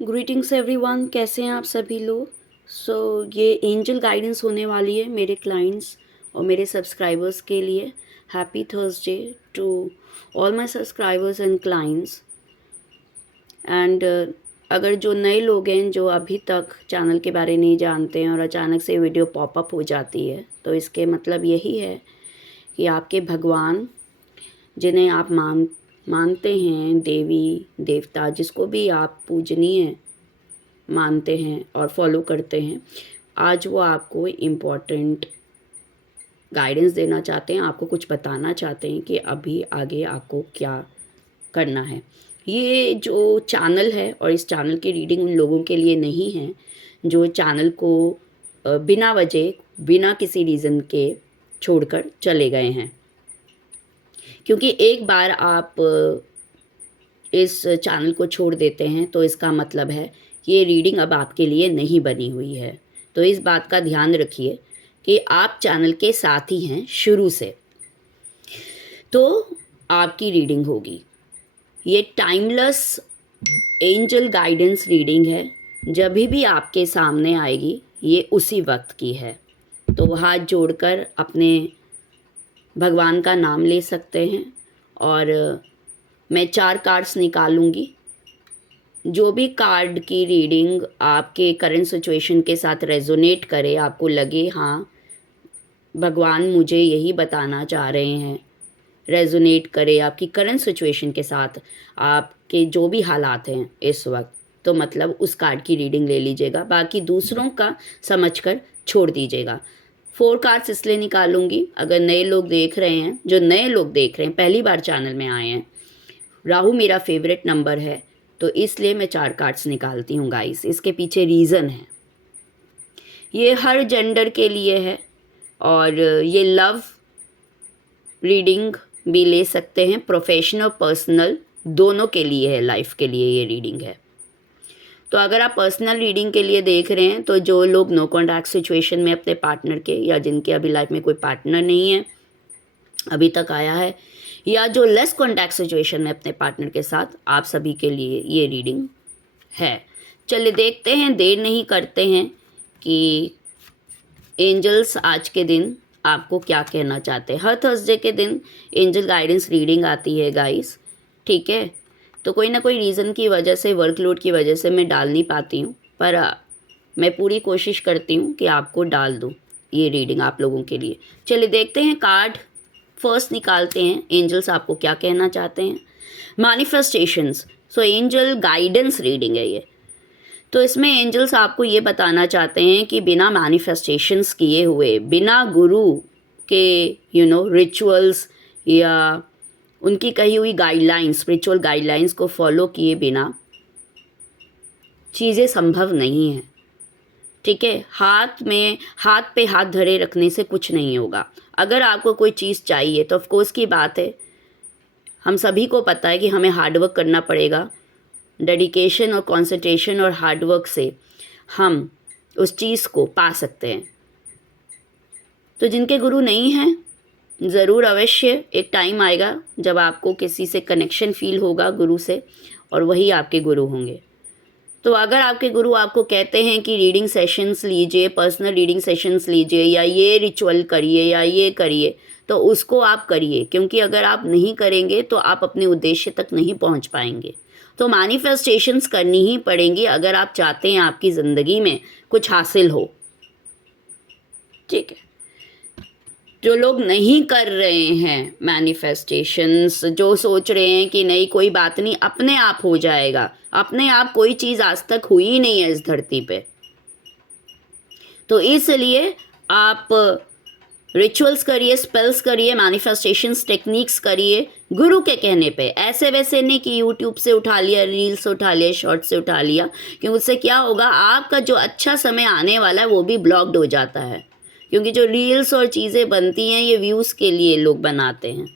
Greetings everyone, कैसे हैं आप सभी लोग। ये एंजल गाइडेंस होने वाली है मेरे क्लाइंट्स और मेरे सब्सक्राइबर्स के लिए। Happy Thursday to all my subscribers and clients. And अगर जो नए लोग हैं जो अभी तक चैनल के बारे नहीं जानते हैं और अचानक से वीडियो पॉपअप हो जाती है, तो इसके मतलब यही है कि आपके भगवान, जिन्हें आप मानते हैं, देवी देवता, जिसको भी आप पूजनीय मानते हैं और फॉलो करते हैं, आज वो आपको इम्पोर्टेंट गाइडेंस देना चाहते हैं, आपको कुछ बताना चाहते हैं कि अभी आगे आपको क्या करना है। ये जो चैनल है और इस चैनल की रीडिंग उन लोगों के लिए नहीं है जो चैनल को बिना वजह, बिना किसी रीज़न के छोड़कर चले गए हैं। क्योंकि एक बार आप इस चैनल को छोड़ देते हैं तो इसका मतलब है कि ये रीडिंग अब आपके लिए नहीं बनी हुई है। तो इस बात का ध्यान रखिए कि आप चैनल के साथ ही हैं शुरू से, तो आपकी रीडिंग होगी। ये टाइमलेस एंजल गाइडेंस रीडिंग है, जब भी आपके सामने आएगी ये उसी वक्त की है। तो हाथ जोड़कर अपने भगवान का नाम ले सकते हैं और मैं 4 कार्ड्स निकालूंगी। जो भी कार्ड की रीडिंग आपके करंट सिचुएशन के साथ रेजोनेट करे, आपको लगे हाँ भगवान मुझे यही बताना चाह रहे हैं, रेजोनेट करे आपकी करंट सिचुएशन के साथ, आपके जो भी हालात हैं इस वक्त, तो मतलब उस कार्ड की रीडिंग ले लीजिएगा। बाकी दूसरों का समझकर छोड़ दीजिएगा। 4 कार्ड्स इसलिए निकालूंगी, अगर नए लोग देख रहे हैं, जो नए लोग देख रहे हैं, पहली बार चैनल में आए हैं, राहु मेरा फेवरेट नंबर है, तो इसलिए मैं 4 कार्ड्स निकालती हूँ गाइस। इसके पीछे रीज़न है, ये हर जेंडर के लिए है और ये लव रीडिंग भी ले सकते हैं, प्रोफेशनल पर्सनल दोनों के लिए है, लाइफ के लिए ये रीडिंग है। तो अगर आप पर्सनल रीडिंग के लिए देख रहे हैं, तो जो लोग नो कॉन्टैक्ट सिचुएशन में अपने पार्टनर के, या जिनके अभी लाइफ में कोई पार्टनर नहीं है, अभी तक आया है, या जो लेस कॉन्टैक्ट सिचुएशन में अपने पार्टनर के साथ, आप सभी के लिए ये रीडिंग है। चलिए देखते हैं, देर नहीं करते हैं कि एंजल्स आज के दिन आपको क्या कहना चाहते हैं। हर थर्सडे के दिन एंजल गाइडेंस रीडिंग आती है गाइस, ठीक है। तो कोई ना कोई रीज़न की वजह से, वर्कलोड की वजह से मैं डाल नहीं पाती हूँ, पर मैं पूरी कोशिश करती हूँ कि आपको डाल दूँ ये रीडिंग आप लोगों के लिए। चलिए देखते हैं, कार्ड फर्स्ट निकालते हैं, एंजल्स आपको क्या कहना चाहते हैं। मैनिफेस्टेशंस, सो एंजल गाइडेंस रीडिंग है ये। तो इसमें एंजल्स आपको ये बताना चाहते हैं कि बिना मैनिफेस्टेशंस किए हुए, बिना गुरु के रिचुअल्स या उनकी कही हुई गाइडलाइंस, स्पिरिचुअल गाइडलाइंस को फॉलो किए बिना चीज़ें संभव नहीं हैं, ठीक है। हाथ पे हाथ धरे रखने से कुछ नहीं होगा। अगर आपको कोई चीज़ चाहिए तो ऑफकोर्स की बात है, हम सभी को पता है कि हमें हार्डवर्क करना पड़ेगा। डेडिकेशन और कंसंट्रेशन और हार्डवर्क से हम उस चीज़ को पा सकते हैं। तो जिनके गुरु नहीं हैं, ज़रूर अवश्य एक टाइम आएगा जब आपको किसी से कनेक्शन फील होगा गुरु से, और वही आपके गुरु होंगे। तो अगर आपके गुरु आपको कहते हैं कि रीडिंग सेशंस लीजिए, पर्सनल रीडिंग सेशंस लीजिए, या ये रिचुअल करिए, या ये करिए, तो उसको आप करिए, क्योंकि अगर आप नहीं करेंगे तो आप अपने उद्देश्य तक नहीं पहुंच पाएंगे। तो मैनिफेस्टेशंस करनी ही पड़ेंगी अगर आप चाहते हैं आपकी ज़िंदगी में कुछ हासिल हो, ठीक है। जो लोग नहीं कर रहे हैं मैनिफेस्टेशंस, जो सोच रहे हैं कि नहीं कोई बात नहीं, अपने आप हो जाएगा, अपने आप कोई चीज़ आज तक हुई ही नहीं है इस धरती पे, तो इसलिए आप रिचुअल्स करिए, स्पेल्स करिए, मैनिफेस्टेशंस टेक्निक्स करिए गुरु के कहने पे। ऐसे वैसे नहीं कि यूट्यूब से उठा लिया, रील से उठा लिया, शॉर्ट से उठा लिया, क्योंकि उससे क्या होगा, आपका जो अच्छा समय आने वाला है वो भी ब्लॉक्ड हो जाता है। क्योंकि जो रील्स और चीज़ें बनती हैं ये व्यूज़ के लिए लोग बनाते हैं,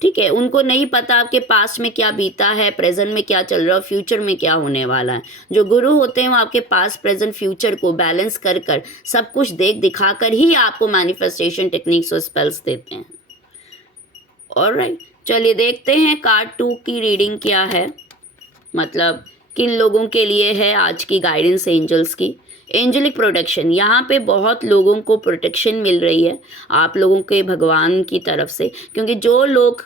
ठीक है। उनको नहीं पता आपके पास्ट में क्या बीता है, प्रेजेंट में क्या चल रहा है, फ्यूचर में क्या होने वाला है। जो गुरु होते हैं वो आपके पास्ट, प्रेजेंट, फ्यूचर को बैलेंस कर कर सब कुछ देख दिखा कर ही आपको मैनिफेस्टेशन टेक्निक्स और स्पेल्स देते हैं। ऑलराइट, चलिए देखते हैं कार्ड 2 की रीडिंग क्या है, मतलब किन लोगों के लिए है आज की गाइडेंस एंजल्स की। एंजेलिक प्रोटेक्शन, यहाँ पे बहुत लोगों को प्रोटेक्शन मिल रही है आप लोगों के भगवान की तरफ से, क्योंकि जो लोग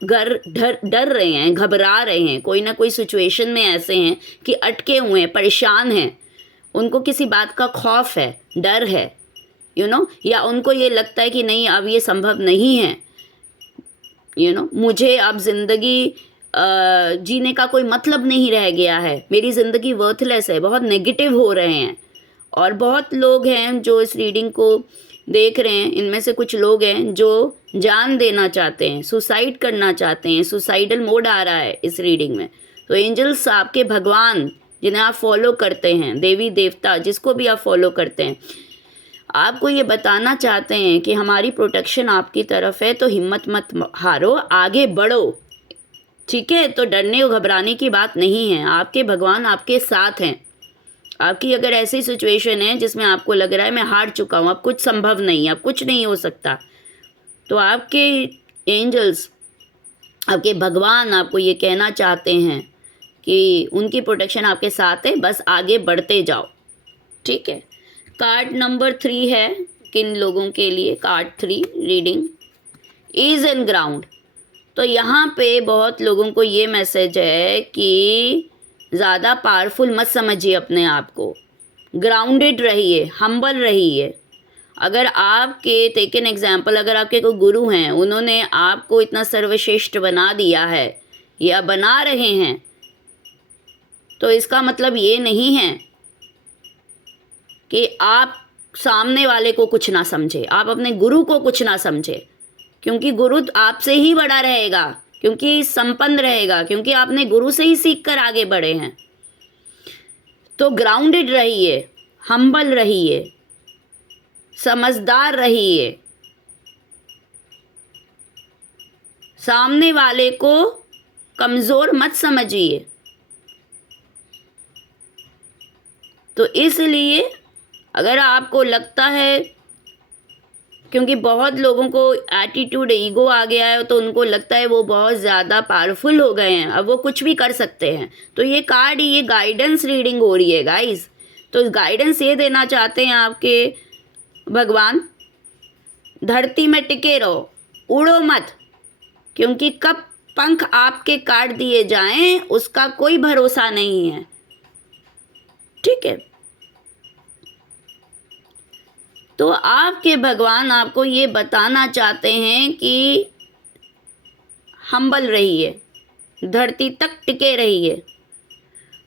डर रहे हैं, घबरा रहे हैं, कोई ना कोई सिचुएशन में ऐसे हैं कि अटके हुए हैं, परेशान हैं, उनको किसी बात का खौफ है, डर है, या उनको ये लगता है कि नहीं अब ये संभव नहीं है, मुझे अब ज़िंदगी जीने का कोई मतलब नहीं रह गया है, मेरी ज़िंदगी वर्थलेस है, बहुत नेगेटिव हो रहे हैं। और बहुत लोग हैं जो इस रीडिंग को देख रहे हैं, इनमें से कुछ लोग हैं जो जान देना चाहते हैं, सुसाइड करना चाहते हैं, सुसाइडल मोड आ रहा है इस रीडिंग में। तो एंजल्स, आपके भगवान जिन्हें आप फॉलो करते हैं, देवी देवता जिसको भी आप फॉलो करते हैं, आपको ये बताना चाहते हैं कि हमारी प्रोटेक्शन आपकी तरफ है, तो हिम्मत मत हारो, आगे बढ़ो, ठीक है। तो डरने और घबराने की बात नहीं है, आपके भगवान आपके साथ हैं। आपकी अगर ऐसी सिचुएशन है जिसमें आपको लग रहा है मैं हार चुका हूँ, अब कुछ संभव नहीं, अब कुछ नहीं हो सकता, तो आपके एंजल्स, आपके भगवान आपको ये कहना चाहते हैं कि उनकी प्रोटेक्शन आपके साथ है, बस आगे बढ़ते जाओ, ठीक है। कार्ड नंबर 3 है किन लोगों के लिए, card 3 reading is and ground. तो यहाँ पे बहुत लोगों को ये मैसेज है कि ज़्यादा पावरफुल मत समझिए अपने आप को, ग्राउंडेड रहिए, हम्बल रहिए। अगर आपके, टेक एन एग्जाम्पल, अगर आपके कोई गुरु हैं, उन्होंने आपको इतना सर्वश्रेष्ठ बना दिया है या बना रहे हैं, तो इसका मतलब ये नहीं है कि आप सामने वाले को कुछ ना समझे, आप अपने गुरु को कुछ ना समझे, क्योंकि गुरु आपसे ही बड़ा रहेगा, क्योंकि संपन्न रहेगा, क्योंकि आपने गुरु से ही सीख कर आगे बढ़े हैं। तो ग्राउंडेड रहिए, हम्बल रहिए, समझदार रहिए, सामने वाले को कमज़ोर मत समझिए। तो इसलिए अगर आपको लगता है, क्योंकि बहुत लोगों को एटीट्यूड, ईगो आ गया है, तो उनको लगता है वो बहुत ज़्यादा पावरफुल हो गए हैं, अब वो कुछ भी कर सकते हैं। तो ये कार्ड, ये गाइडेंस रीडिंग हो रही है गाइस। तो गाइडेंस ये देना चाहते हैं आपके भगवान, धरती में टिके रहो, उड़ो मत, क्योंकि कब पंख आपके काट दिए जाएं उसका कोई भरोसा नहीं है, ठीक है। तो आपके भगवान आपको ये बताना चाहते हैं कि हम्बल रहिए, धरती तक टिके रहिए,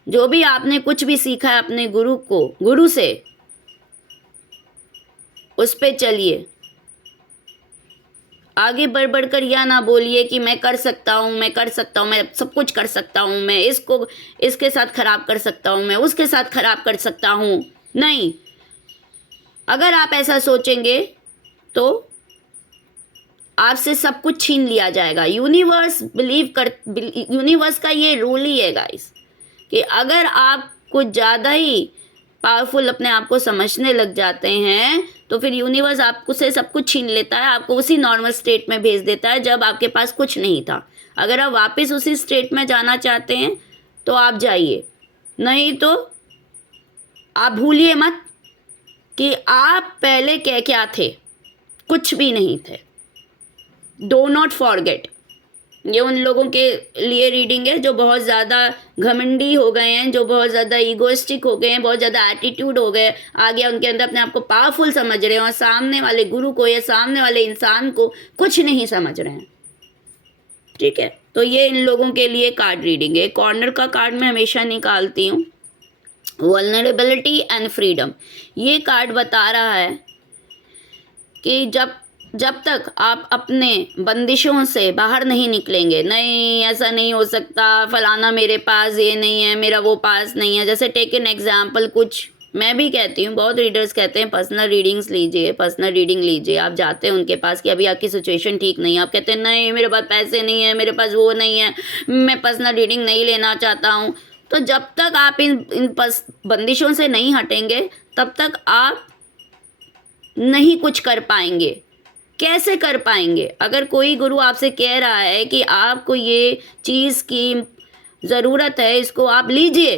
जो भी आपने कुछ भी सीखा है अपने गुरु से, उस पे चलिए, आगे बढ़ कर यह ना बोलिए कि मैं कर सकता हूँ, मैं सब कुछ कर सकता हूँ, मैं इसके साथ खराब कर सकता हूँ, मैं उसके साथ खराब कर सकता हूँ। नहीं, अगर आप ऐसा सोचेंगे तो आपसे सब कुछ छीन लिया जाएगा। यूनिवर्स यूनिवर्स का ये रूल ही है गाइस, कि अगर आप कुछ ज़्यादा ही पावरफुल अपने आप को समझने लग जाते हैं, तो फिर यूनिवर्स आपको से सब कुछ छीन लेता है, आपको उसी नॉर्मल स्टेट में भेज देता है जब आपके पास कुछ नहीं था। अगर आप वापस उसी स्टेट में जाना चाहते हैं तो आप जाइए, नहीं तो आप भूलिए मत कि आप पहले क्या थे, कुछ भी नहीं थे। Do not forget. ये उन लोगों के लिए रीडिंग है जो बहुत ज़्यादा घमंडी हो गए हैं, जो बहुत ज़्यादा ईगोइस्टिक हो गए हैं, बहुत ज़्यादा एटीट्यूड हो गए आ गया उनके अंदर, अपने आप को पावरफुल समझ रहे हैं और सामने वाले गुरु को या सामने वाले इंसान को कुछ नहीं समझ रहे हैं, ठीक है। तो ये इन लोगों के लिए कार्ड रीडिंग है। कॉर्नर का कार्ड मैं हमेशा निकालती हूँ, वल्नरेबिलिटी एंड फ्रीडम। ये कार्ड बता रहा है कि जब तक आप अपने बंदिशों से बाहर नहीं निकलेंगे, नहीं ऐसा नहीं हो सकता, फलाना मेरे पास ये नहीं है, मेरा वो पास नहीं है। जैसे टेक एन एग्जाम्पल, कुछ मैं भी कहती हूँ, बहुत रीडर्स कहते हैं पर्सनल रीडिंग्स लीजिए, पर्सनल रीडिंग लीजिए। आप जाते हैं उनके पास कि अभी आपकी सिचुएशन ठीक नहीं है, आप कहते हैं नहीं मेरे पास पैसे नहीं है, मेरे पास वो नहीं है, मैं पर्सनल रीडिंग नहीं लेना चाहता हूँ। तो जब तक आप इन बंदिशों से नहीं हटेंगे तब तक आप नहीं कुछ कर पाएंगे। कैसे कर पाएंगे? अगर कोई गुरु आपसे कह रहा है कि आपको ये चीज़ की ज़रूरत है, इसको आप लीजिए,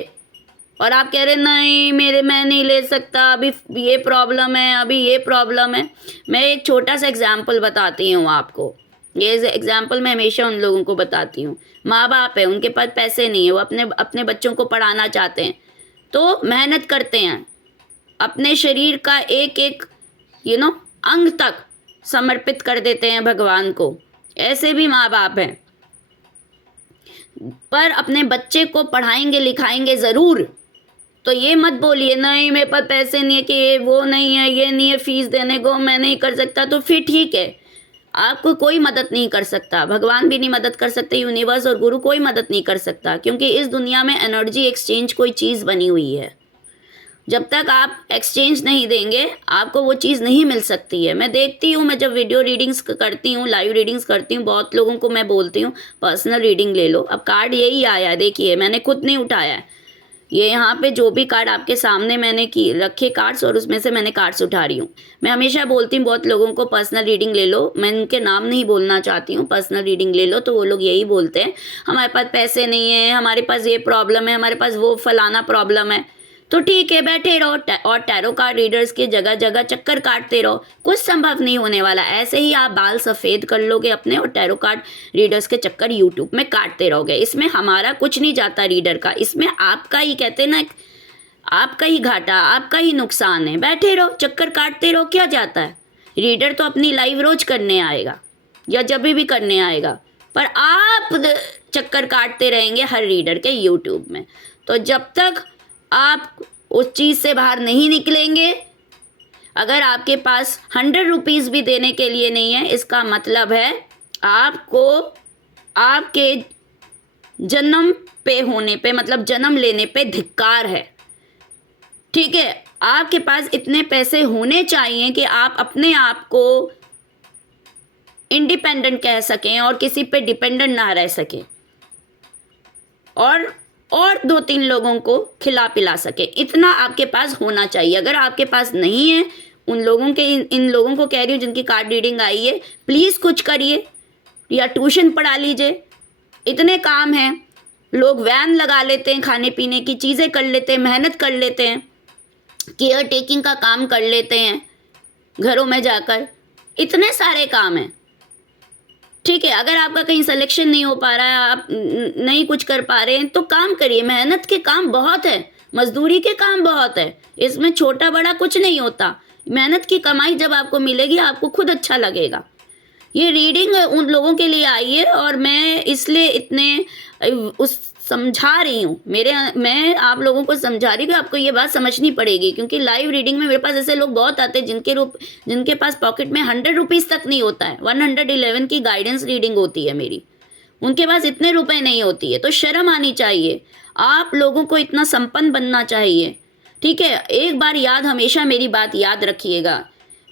और आप कह रहे नहीं मैं नहीं ले सकता, अभी ये प्रॉब्लम है, अभी ये प्रॉब्लम है। मैं एक छोटा सा एग्जाम्पल बताती हूँ आपको। ये एग्जाम्पल मैं हमेशा उन लोगों को बताती हूँ। माँ बाप है, उनके पास पैसे नहीं है, वो अपने बच्चों को पढ़ाना चाहते हैं, तो मेहनत करते हैं, अपने शरीर का एक एक अंग तक समर्पित कर देते हैं भगवान को। ऐसे भी माँ बाप हैं, पर अपने बच्चे को पढ़ाएंगे लिखाएंगे ज़रूर। तो ये मत बोलिए नहीं मेरे पास पैसे नहीं है, कि ये वो नहीं है, ये नहीं है, फीस देने को मैं नहीं कर सकता। तो फिर ठीक है, आपको कोई मदद नहीं कर सकता, भगवान भी नहीं मदद कर सकते, यूनिवर्स और गुरु कोई मदद नहीं कर सकता, क्योंकि इस दुनिया में एनर्जी एक्सचेंज कोई चीज़ बनी हुई है। जब तक आप एक्सचेंज नहीं देंगे आपको वो चीज़ नहीं मिल सकती है। मैं देखती हूँ, मैं जब वीडियो रीडिंग्स करती हूँ, लाइव रीडिंग्स करती हूँ, बहुत लोगों को मैं बोलती हूँ पर्सनल रीडिंग ले लो। अब कार्ड यही आया है, देखिए मैंने खुद नहीं उठाया है, ये यहाँ पे जो भी कार्ड आपके सामने मैंने की रखे कार्ड्स, और उसमें से मैंने कार्ड्स उठा रही हूँ। मैं हमेशा बोलती हूँ बहुत लोगों को पर्सनल रीडिंग ले लो, मैं उनके नाम नहीं बोलना चाहती हूँ, पर्सनल रीडिंग ले लो, तो वो लोग यही बोलते हैं हमारे पास पैसे नहीं है, हमारे पास ये प्रॉब्लम है, हमारे पास वो फलाना प्रॉब्लम है। तो ठीक है, बैठे रहो और टैरो कार्ड रीडर्स के जगह जगह चक्कर काटते रहो, कुछ संभव नहीं होने वाला। ऐसे ही आप बाल सफ़ेद कर लोगे अपने, और टैरो कार्ड रीडर्स के चक्कर यूट्यूब में काटते रहोगे। इसमें हमारा कुछ नहीं जाता रीडर का, इसमें आपका ही, कहते ना, आपका ही घाटा, आपका ही नुकसान है। बैठे रहो, चक्कर काटते रहो, क्या जाता है। रीडर तो अपनी लाइव रोज करने आएगा या जब भी करने आएगा, पर आप चक्कर काटते रहेंगे हर रीडर के यूट्यूब में। तो जब तक आप उस चीज़ से बाहर नहीं निकलेंगे, अगर आपके पास 100 रुपीज़ भी देने के लिए नहीं है, इसका मतलब है आपको आपके जन्म पे होने पे, मतलब जन्म लेने पे धिक्कार है। ठीक है, आपके पास इतने पैसे होने चाहिए कि आप अपने आप को इंडिपेंडेंट कह सकें और किसी पे डिपेंडेंट ना रह सकें, और 2-3 लोगों को खिला पिला सके, इतना आपके पास होना चाहिए। अगर आपके पास नहीं है, उन लोगों के इन लोगों को कह रही हूँ जिनकी कार्ड रीडिंग आई है, प्लीज़ कुछ करिए या ट्यूशन पढ़ा लीजिए। इतने काम हैं, लोग वैन लगा लेते हैं, खाने पीने की चीज़ें कर लेते हैं, मेहनत कर लेते हैं, केयर टेकिंग का काम कर लेते हैं घरों में जाकर, इतने सारे काम हैं। ठीक है, अगर आपका कहीं सिलेक्शन नहीं हो पा रहा है, आप नहीं कुछ कर पा रहे हैं, तो काम करिए। मेहनत के काम बहुत है, मजदूरी के काम बहुत है, इसमें छोटा बड़ा कुछ नहीं होता। मेहनत की कमाई जब आपको मिलेगी आपको खुद अच्छा लगेगा। ये रीडिंग उन लोगों के लिए आई है, और मैं इसलिए इतने समझा रही हूँ, मैं आप लोगों को समझा रही हूँ कि आपको ये बात समझनी पड़ेगी, क्योंकि लाइव रीडिंग में मेरे पास ऐसे लोग बहुत आते हैं जिनके पास पॉकेट में 100 रुपीज़ तक नहीं होता है। 111 की गाइडेंस रीडिंग होती है मेरी, उनके पास इतने रुपए नहीं होती है। तो शर्म आनी चाहिए, आप लोगों को इतना संपन्न बनना चाहिए। ठीक है, एक बार हमेशा मेरी बात याद रखिएगा,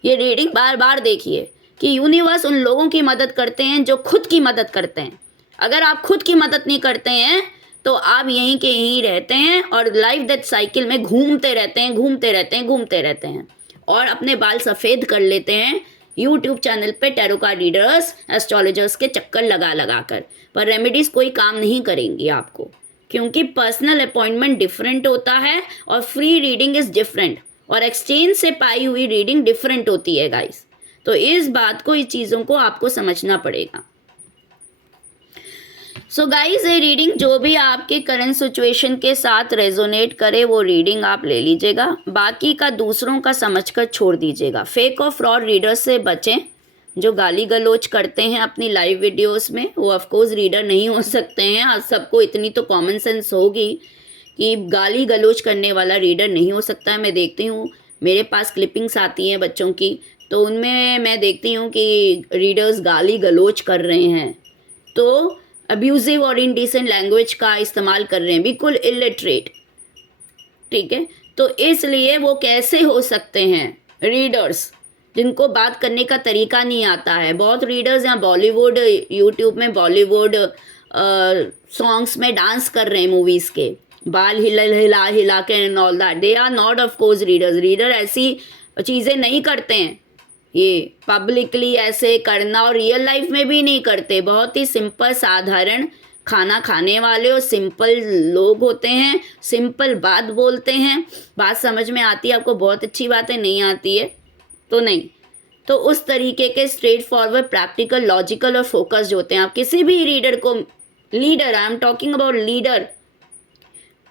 ये रीडिंग बार बार देखिए कि यूनिवर्स उन लोगों की मदद करते हैं जो खुद की मदद करते हैं। अगर आप खुद की मदद नहीं करते हैं तो आप यहीं के यहीं रहते हैं और लाइफ डेथ साइकिल में घूमते रहते हैं और अपने बाल सफ़ेद कर लेते हैं यूट्यूब चैनल पे टैरो कार्ड रीडर्स, एस्ट्रोलॉजर्स के चक्कर लगा कर। पर रेमेडीज़ कोई काम नहीं करेंगी आपको, क्योंकि पर्सनल अपॉइंटमेंट डिफरेंट होता है और फ्री रीडिंग इज़ डिफरेंट, और एक्सचेंज से पाई हुई रीडिंग डिफरेंट होती है गाइस। तो इस बात को, इस चीज़ों को आपको समझना पड़ेगा। सो गाइज, ये रीडिंग जो भी आपके करंट सिचुएशन के साथ रेजोनेट करे वो रीडिंग आप ले लीजिएगा, बाकी का दूसरों का समझकर छोड़ दीजिएगा। फेक और फ्रॉड रीडर्स से बचें, जो गाली गलोच करते हैं अपनी लाइव वीडियोस में, वो ऑफकोर्स रीडर नहीं हो सकते हैं। आज सबको इतनी तो कॉमन सेंस होगी कि गाली गलोच करने वाला रीडर नहीं हो सकता है। मैं देखती हूँ मेरे पास क्लिपिंग्स आती हैं बच्चों की, तो उनमें मैं देखती हूँ कि रीडर्स गाली गलोच कर रहे हैं, तो अब्यूजिव और इंडिसेंट लैंग्वेज का इस्तेमाल कर रहे हैं, बिल्कुल इलिटरेट। ठीक है, तो इसलिए वो कैसे हो सकते हैं रीडर्स जिनको बात करने का तरीका नहीं आता है। बहुत रीडर्स यहाँ बॉलीवुड, यूट्यूब में बॉलीवुड सॉन्ग्स में डांस कर रहे हैं, मूवीज़ के बाल हिला के and all that. They are not of course readers. Reader ऐसी चीज़ें नहीं करते हैं, ये पब्लिकली ऐसे करना, और रियल लाइफ में भी नहीं करते। बहुत ही सिंपल साधारण खाना खाने वाले और सिंपल लोग होते हैं, सिंपल बात बोलते हैं, बात समझ में आती है आपको, बहुत अच्छी बात है, नहीं आती है तो नहीं। तो उस तरीके के स्ट्रेट फॉरवर्ड, प्रैक्टिकल, लॉजिकल और फोकस्ड होते हैं। आप किसी भी रीडर को, leader, I am talking about leader,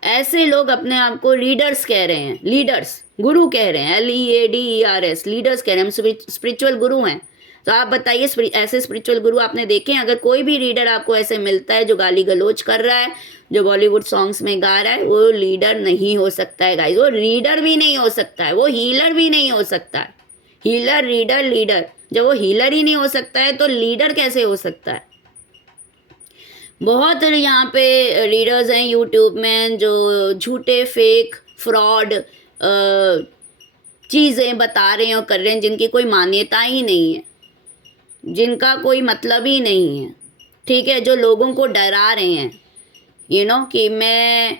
ऐसे लोग अपने आप को रीडर्स कह रहे हैं, लीडर्स, गुरु कह रहे हैं, LEADERS, लीडर्स कह रहे हैं, हम स्पिरिचुअल गुरु हैं। तो आप बताइए, ऐसे स्पिरिचुअल गुरु आपने देखे हैं? अगर कोई भी रीडर आपको ऐसे मिलता है जो गाली गलौज कर रहा है, जो बॉलीवुड सॉन्ग्स में गा रहा है, वो लीडर नहीं हो सकता है गाइस, वो रीडर भी नहीं हो सकता है, वो हीलर भी नहीं हो सकता है। हीलर, रीडर, लीडर, जब वो हीलर ही नहीं हो सकता है तो लीडर कैसे हो सकता है? बहुत यहाँ पे रीडर्स हैं यूट्यूब में जो झूठे, फेक, फ्रॉड चीज़ें बता रहे हैं और कर रहे हैं, जिनकी कोई मान्यता ही नहीं है, जिनका कोई मतलब ही नहीं है, ठीक है, जो लोगों को डरा रहे हैं, कि मैं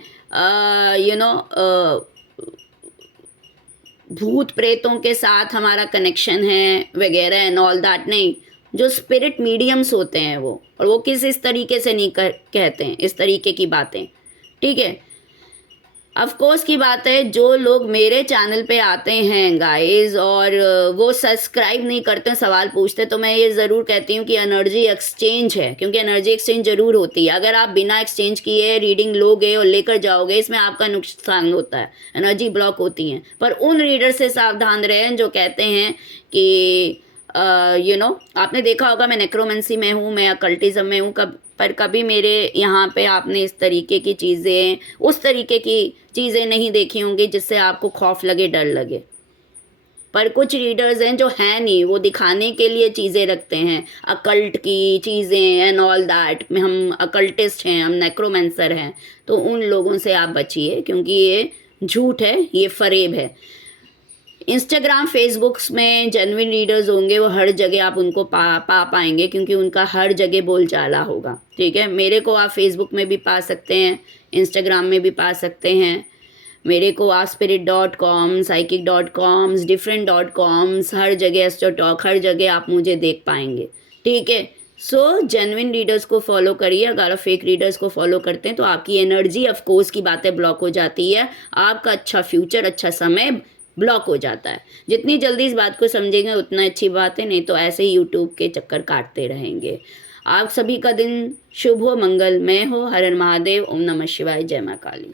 भूत प्रेतों के साथ हमारा कनेक्शन है वगैरह एंड ऑल दैट। नहीं, जो स्पिरिट मीडियम्स होते हैं वो, और वो इस तरीके से नहीं कहते हैं इस तरीके की बातें, ठीक है। ऑफ कोर्स की बात है, जो लोग मेरे चैनल पे आते हैं गाइस और वो सब्सक्राइब नहीं करते, सवाल पूछते, तो मैं ये ज़रूर कहती हूँ कि एनर्जी एक्सचेंज है, क्योंकि एनर्जी एक्सचेंज ज़रूर होती है। अगर आप बिना एक्सचेंज किए रीडिंग लोगे और लेकर जाओगे, इसमें आपका नुकसान होता है, एनर्जी ब्लॉक होती हैं। पर उन रीडर से सावधान रहें जो कहते हैं कि आपने देखा होगा मैं नेक्रोमेंसी में हूँ, मैं अकल्टिज्म में हूँ, पर कभी मेरे यहाँ पे आपने इस तरीके की चीज़ें, उस तरीके की चीज़ें नहीं देखी होंगी जिससे आपको खौफ लगे, डर लगे। पर कुछ रीडर्स हैं जो हैं नहीं, वो दिखाने के लिए चीज़ें रखते हैं, अकल्ट की चीज़ें एंड ऑल दैट, में हम अकल्टिस्ट हैं, हम नेक्रोमेंसर हैं। तो उन लोगों से आप बचिए, क्योंकि ये झूठ है, ये फरेब है। इंस्टाग्राम, फेसबुक्स में जेन्युइन रीडर्स होंगे, वो हर जगह आप उनको पाएंगे, क्योंकि उनका हर जगह बोलचाला होगा, ठीक है। मेरे को आप फेसबुक में भी पा सकते हैं, इंस्टाग्राम में भी पा सकते हैं। मेरे को आप spirit.com, psychic.com, different.com, हर जगह एस्ट्रोटॉक, हर जगह आप मुझे देख पाएंगे, ठीक है। सो जेन्युइन रीडर्स को फॉलो करिए। अगर आप फेक रीडर्स को फॉलो करते हैं तो आपकी एनर्जी, ऑफ कोर्स की बातें, ब्लॉक हो जाती है, आपका अच्छा फ्यूचर, अच्छा समय ब्लॉक हो जाता है। जितनी जल्दी इस बात को समझेंगे उतना अच्छी बात है, नहीं तो ऐसे ही यूट्यूब के चक्कर काटते रहेंगे। आप सभी का दिन शुभ हो, मंगलमय हो। हर हर महादेव, ओम नमः शिवाय, जय मां काली।